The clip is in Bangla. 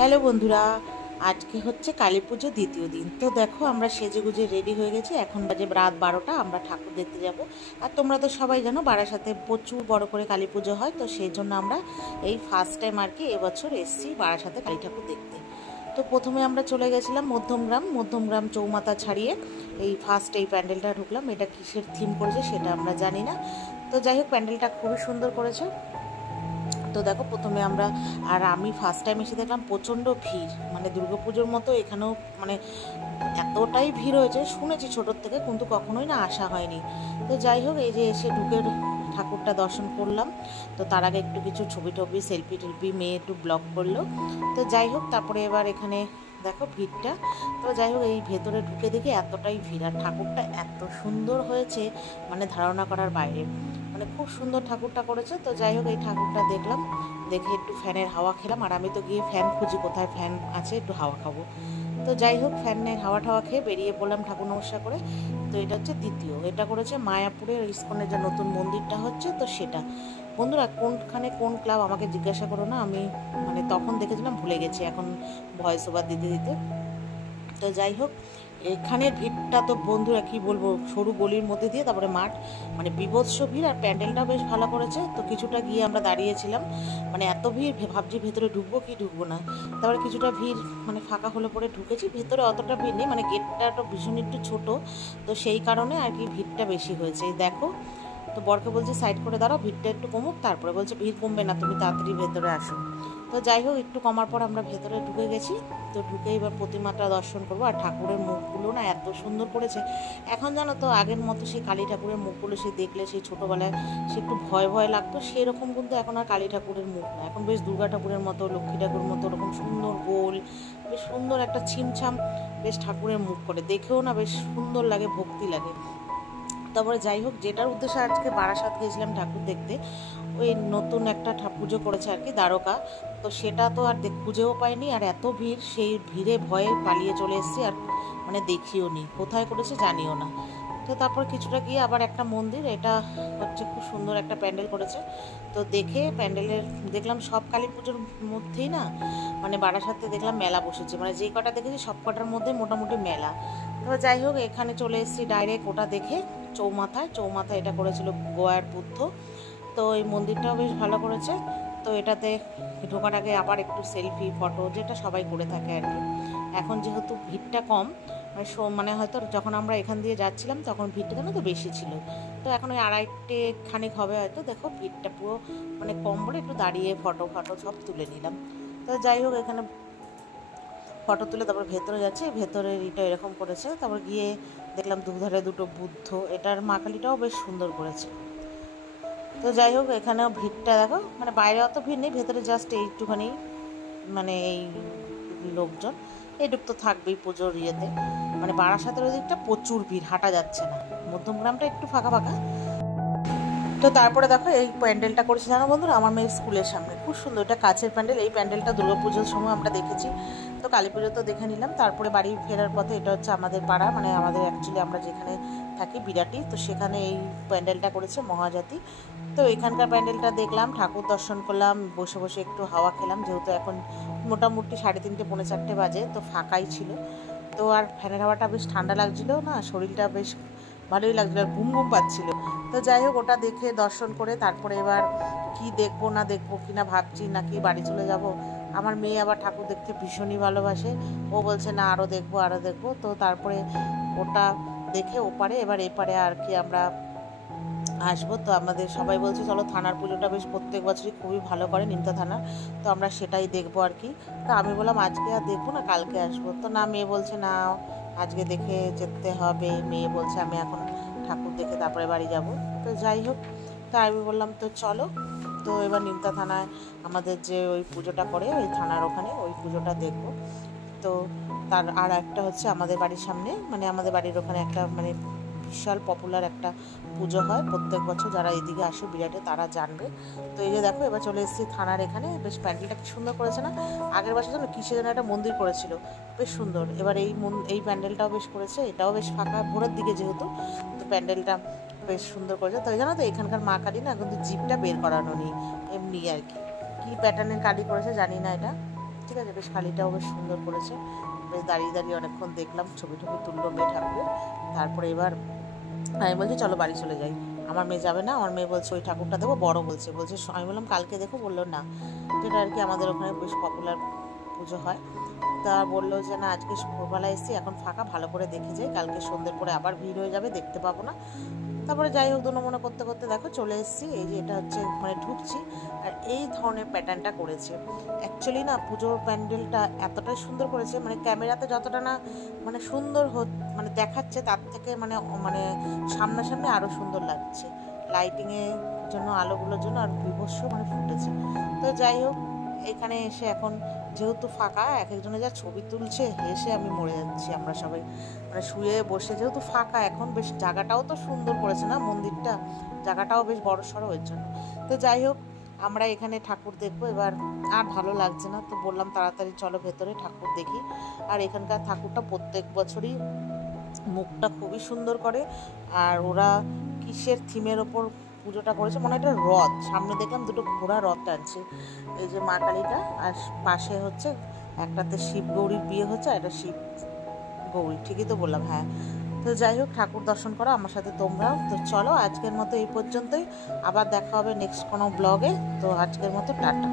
হ্যালো বন্ধুরা, আজকে হচ্ছে কালী পুজো দ্বিতীয় দিন। তো দেখো আমরা সেজেগুজে রেডি হয়ে গেছি। এখন বাজে রাত 12টা। আমরা ঠাকুর দেখতে যাব। আর তোমরা তো সবাই জানো বারাসাতে প্রচুর বড় করে কালী পুজো হয়। তো সেই জন্য আমরা এই ফার্স্ট টাইম আর কি এবছর এসেছি বারাসাতে কালী ঠাকুর দেখতে। তো প্রথমে আমরা চলে গেছিলাম মধ্যমগ্রাম চৌমাথা ছাড়িয়ে এই ফার্স্ট এই প্যান্ডেলটা ঢুকলাম। এটা কিসের থিম করেছে সেটা আমরা জানি না। তো যাই হোক প্যান্ডেলটা খুবই সুন্দর করেছে। তো দেখো প্রথমে আমি ফার্স্ট টাইম এসে দেখলাম প্রচণ্ড ভিড়, মানে দুর্গাপুজোর মতো এখানেও মানে এতটাই ভিড় হয়েছে শুনেছি ছোটোর থেকে, কিন্তু কখনোই না আসা হয়নি। তো যাই হোক এই যে এসে ঢুকে ঠাকুরটা দর্শন করলাম। তো তার আগে একটু কিছু ছবি টবি সেলফি টেলফি মেয়ে একটু ব্লগ করলো। তো যাই হোক তারপরে এবার এখানে দেখো ভিড়টা। তো যাই হোক এই ভেতরে ঢুকে দেখি এতটাই ভিড়, আর ঠাকুরটা এত সুন্দর হয়েছে মানে ধারণা করার বাইরে, মানে খুব সুন্দর ঠাকুরটা করেছে। তো যাই হোক এই ঠাকুরটা দেখলাম, দেখে একটু ফ্যানের হাওয়া খেলাম। আর আমি তো গিয়ে ফ্যান খুঁজি কোথায় ফ্যান আছে একটু হাওয়া খাবো। তো যাই হোক ফ্যানের হাওয়া টাওয়া খেয়ে বেরিয়ে পড়লাম ঠাকুর নমস্কার করে। তো এটা হচ্ছে দ্বিতীয়, এটা করেছে মায়াপুরের ইস্কনের যে নতুন মন্দিরটা হচ্ছে, তো সেটা। বন্ধুরা কোনখানে কোন ক্লাব আমাকে জিজ্ঞাসা করো না, আমি মানে তখন দেখেছিলাম ভুলে গেছি এখন ভয়েস ওভার দিতে দিতে। তো যাই হোক এখানের ভিড়টা তো বন্ধুরা কি বলবো, সরু গলির মধ্যে দিয়ে তারপরে মাঠ, মানে বিভৎস ভিড়। আর প্যান্ডেলটাও বেশ ভালো করেছে। তো কিছুটা গিয়ে আমরা দাঁড়িয়েছিলাম, মানে এত ভিড় ভাবছি ভেতরে ঢুকবো কি ঢুকবো না। তারপরে কিছুটা ভিড় মানে ফাঁকা হলে পরে ঢুকেছি। ভেতরে অতটা ভিড় নেই, মানে গেটটা তো ভীষণ একটু ছোটো, তো সেই কারণে আর কি ভিড়টা বেশি হয়েছে। দেখো তো বরকে বলছি সাইড করে দাঁড়াও, ভিড়টা একটু কমুক, তারপরে বলছে ভিড় কমবে না, তুমি তাড়াতাড়ি ভেতরে আসো। তো যাই হোক একটু কমার পর আমরা ভেতরে ঢুকে গেছি। তো ঢুকে এবার প্রতিমাটা দর্শন করবো। আর ঠাকুরের মুখগুলো না এত সুন্দর করেছে। এখন জানো তো আগের মতো সেই কালী ঠাকুরের মুখগুলো সে দেখলে সেই ছোটোবেলায় সে একটু ভয় ভয় লাগতো, সেরকম কিন্তু এখন আর কালী ঠাকুরের মুখ না, এখন বেশ দুর্গা ঠাকুরের মতো লক্ষ্মী ঠাকুরের মতো ওরকম সুন্দর গোল, বেশ সুন্দর একটা ছিমছাম বেশ ঠাকুরের মুখ করে, দেখেও না বেশ সুন্দর লাগে, ভক্তি লাগে। তারপরে যাই হোক যেটার উদ্দেশ্যে আজকে বারাসাত গিয়েছিলাম ঠাকুর দেখতে, ওই নতুন একটা পুজো করেছে আর কি দ্বারকা। তো সেটা তো আর খুঁজেও পাইনি, আর এত ভিড়, সেই ভিড়ে ভয়ে পালিয়ে চলে এসেছি। আর মানে দেখিও নি কোথায় করেছে জানিও না। তো তারপর কিছুটা গিয়ে আবার একটা মন্দির, এটা হচ্ছে খুব সুন্দর একটা প্যান্ডেল করেছে। তো দেখে প্যান্ডেলের দেখলাম সব কালী পুজোর মধ্যেই না মানে বারাসাতে দেখলাম মেলা বসেছে, মানে যে কটা দেখেছি সব কটার মধ্যে মোটামুটি মেলা। তো যাই হোক এখানে চলে এসেছি ডাইরেক্ট ওটা দেখে চৌমাথায় এটা করেছিল গোয়ার বুদ্ধ। তো এই মন্দিরটাও বেশ ভালো করেছে। তো এটাতে ঢোকার আগে আবার একটু সেলফি ফটো যেটা সবাই করে থাকে আর কি। এখন যেহেতু ভিড়টা কম, মানে হয়তো যখন আমরা এখান দিয়ে যাচ্ছিলাম তখন ভিড়টা জানো তো বেশি ছিল। তো এখন ওই 2:30 খানিক হবে হয়তো, দেখো ভিড়টা পুরো মানে কম বলে একটু দাঁড়িয়ে ফটো সব তুলে নিলাম। তো যাই হোক এখানে ফটো তুলে তারপর ভেতরে যাচ্ছে, ভেতরের এটা এরকম করেছে। তারপর গিয়ে দেখলাম দুধারে দুটো বুদ্ধ, এটার মা কালীটাও বেশ সুন্দর করেছে। তো যাই হোক এখানেও ভিড়টা দেখো, মানে বাইরে অত ভিড় নেই, ভেতরে জাস্ট এইটুখানি মানে এই লোকজন এইটুক তো থাকবেই পুজোর ইয়েতে। মানে বারাসাতের ওই দিকটা প্রচুর ভিড়, হাঁটা যাচ্ছে না। মধ্যমগ্রামটা একটু ফাঁকা ফাঁকা। তো তারপরে দেখো এই প্যান্ডেলটা করেছে জানো বন্ধুরা আমার মেয়ের স্কুলের সামনে, খুব সুন্দর, এটা কাছের প্যান্ডেল। এই প্যান্ডেলটা দুর্গাপুজোর সময় আমরা দেখেছি। তো কালী পুজো তো দেখে নিলাম। তারপরে বাড়ি ফেরার পথে, এটা হচ্ছে আমাদের পাড়া, মানে আমাদের অ্যাকচুয়ালি আমরা যেখানে থাকি বিরাটি, তো সেখানে এই প্যান্ডেলটা করেছে মহাজাতি। তো এখানকার প্যান্ডেলটা দেখলাম, ঠাকুর দর্শন করলাম, বসে বসে একটু হাওয়া খেলাম, যেহেতু এখন মোটামুটি 3:30 পৌনে 4 বাজে, তো ফাঁকাই ছিল। তো আর ফ্যানের হাওয়াটা বেশ ঠান্ডা লাগছিল না, শরীরটা বেশ ভালোই লাগছিল, আর ঘুম পাচ্ছিল। তো যাই হোক ওটা দেখে দর্শন করে তারপরে এবার কি দেখবো না দেখবো কিনা ভাবছি, নাকি বাড়ি চলে যাব। আমার মেয়ে আবার ঠাকুর দেখতে ভীষণই ভালোবাসে, ও বলছে না আরও দেখবো। তো তারপরে ওটা দেখে ওপারে এবার এপারে আর কি আমরা আসবো। তো আমাদের সবাই বলছে চলো থানার পুজোটা বেশ প্রত্যেক বছরই খুবই ভালো করে নিমতা থানার, তো আমরা সেটাই দেখবো আর কি। তো আমি বললাম আজকে আর দেখবো না, কালকে আসবো। তো না, মেয়ে বলছে না আজকে দেখে যেতে হবে, মেয়ে বলছে আমি এখন ঠাকুর দেখে তারপরে বাড়ি যাব। তো যাই হোক তাই আমি বললাম তো চলো। তো এবার নিমতা থানায় আমাদের যে ওই পুজোটা করে ওই থানার ওখানে ওই পুজোটা দেখবো। তো তার আর একটা হচ্ছে আমাদের বাড়ির সামনে, মানে আমাদের বাড়ির ওখানে একটা মানে বিশাল পপুলার একটা পুজো হয় প্রত্যেক বছর, যারা এদিকে আসে বিরাটে তারা জানবে। তো এই যে দেখো এবার চলে এসেছি থানার এখানে, বেশ প্যান্ডেলটা কি সুন্দর করেছে না। আগের বছর যেন কিসে যেন একটা মন্দির করেছিল, বেশ সুন্দর। এবার এই প্যান্ডেলটাও বেশ করেছে, এটাও বেশ ফাঁকা ভোরের দিকে যেহেতু, তো প্যান্ডেলটা বেশ সুন্দর করেছে। তো জানো তো এখানকার মা কালী না কিন্তু জিপটা বের করানো নেই, এমনি আর কি, কী প্যাটার্নের কালী করেছে জানি না এটা। ঠিক আছে। বেশ কালীটাও বেশ সুন্দর করেছে, বেশ দাঁড়িয়ে দাঁড়িয়ে অনেকক্ষণ দেখলাম, ছবি টবি তুললো মেয়ে ঠাকুরের। তারপরে এবার আমি বলছি চলো বাড়ি চলে যাই। আমার মেয়ে যাবে না, আমার মেয়ে বলছে ওই ঠাকুরটা দেবো, বড় বলছে। আমি বললাম কালকে দেখো, বললো না, যেটা আর কি আমাদের ওখানে বেশ পপুলার পুজো হয়। তা বললো যে না, আজকে ভোরবেলা এসেছি, এখন ফাঁকা, ভালো করে দেখে যাই, কালকে সন্ধ্যের পরে আবার ভিড় হয়ে যাবে, দেখতে পাবো না। তারপরে যাই হোক, দুনো মনে করতে করতে দেখো চলে এসেছি। এই যে এটা হচ্ছে মানে ঢুকছি, আর এই ধরনের প্যাটার্নটা করেছে। অ্যাকচুয়ালি না, পুজোর প্যান্ডেলটা এতটাই সুন্দর করেছে, মানে ক্যামেরাতে যতটা না মানে সুন্দর মানে দেখাচ্ছে, তার থেকে মানে মানে সামনাসামনি আরও সুন্দর লাগছে। লাইটিংয়ের জন্য, আলোগুলোর জন্য আর বিভৎস মানে ফুটেছে। তো যাই হোক, এখানে এসে এখন যেহেতু ফাঁকা, এক একজনে যা ছবি তুলছে, হেসে আমি মরে যাচ্ছি। আমরা সবাই মানে শুয়ে বসে, যেহেতু ফাঁকা এখন, বেশ জায়গাটাও তো সুন্দর করেছে না মন্দিরটা, জায়গাটাও বেশ বড় সড়ো, ওই জন্য। তো যাই হোক, আমরা এখানে ঠাকুর দেখবো এবার, আর ভালো লাগছে না, তো বললাম তাড়াতাড়ি চলো ভেতরে ঠাকুর দেখি। আর এখানকার ঠাকুরটা প্রত্যেক বছরই মুখটা খুবই সুন্দর করে। আর ওরা কিসের থিমের ওপর পুজোটা করেছে, মনে হয় একটা রথ, সামনে দেখলাম দুটো ঘোড়া রথ টানছে। এই যে মা কালীটা, আর পাশে হচ্ছে একটাতে শিব গৌরীর বিয়ে হচ্ছে, আর একটা শিব গৌরী, ঠিকই তো বললাম? হ্যাঁ। তো যাই হোক, ঠাকুর দর্শন করো আমার সাথে তোমরাও। তো চলো, আজকের মতো এই পর্যন্তই, আবার দেখা হবে নেক্সট কোনো ব্লগে। তো আজকের মতো টাটা।